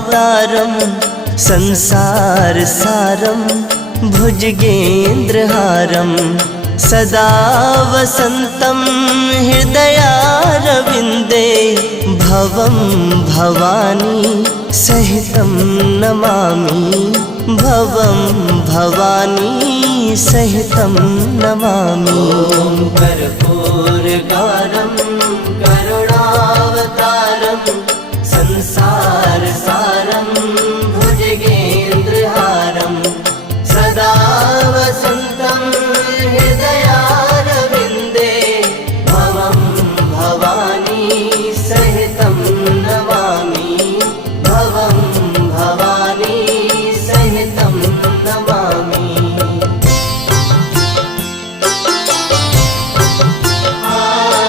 रामावतारं संसारसारं भुजगेन्द्रहारं सदा वसन्तं हृदयारविन्दे भवं भवानी सहितं नमामि भवं भवानी सहितं नमामि। कर्पूरगौरं